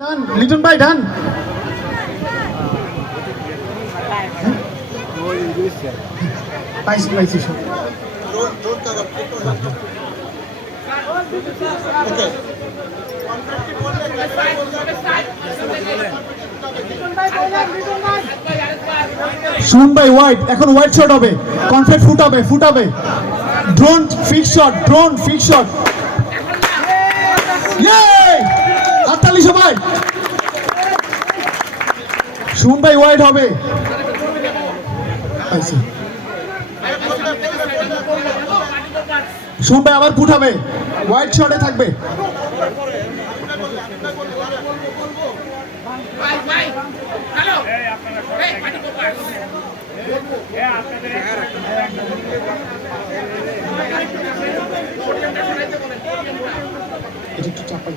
ডান লিটন ভাই ডান পাইছি পাইছি সব শুন ভাই ওয়াইড এখন ওয়াইড শট হবে কনফ্লিক্ট ফুটাবে ড্রোন ফিক্স শট ইয়ে হাততালি সবাই শুন ভাই ওয়াইড হবে আচ্ছা শুন ভাই আবার ফুটাবে ওয়াইড শটে থাকবে এটা একটু চাপাই